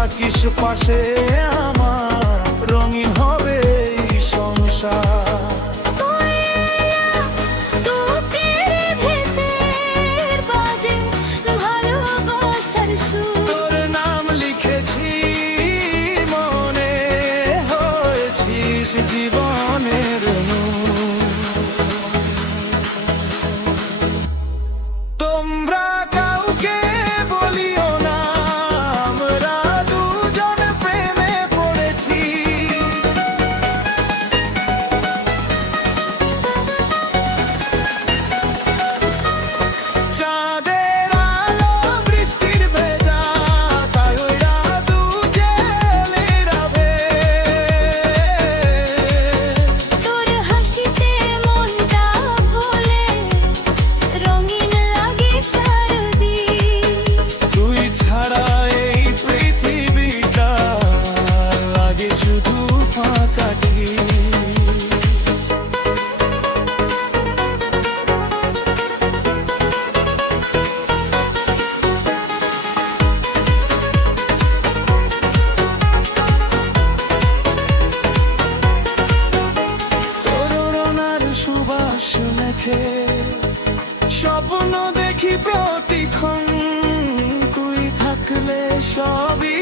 থাকিস পাশে আমার, রঙিন হবে এই সংসার। তোর নাম লিখেছি মনে, হয়েছিস জীবনের তোমরা কাউকে বলিও না আমরা দুজন প্রেমে পড়েছি। চাঁদের আলো বৃষ্টির ভেজা তাই ওরা দুজনে রবে। তোর হাসিতে মনটা ভোলে, রঙিন লাগে চারদিক। তুই ছাড়া এই পৃথিবীটা লাগে শুধু ফাঁকাটি। তোর সুবাস মেখে স্বপ্ন দেখি প্রতিক্ষণ, তুই থাকলে সবই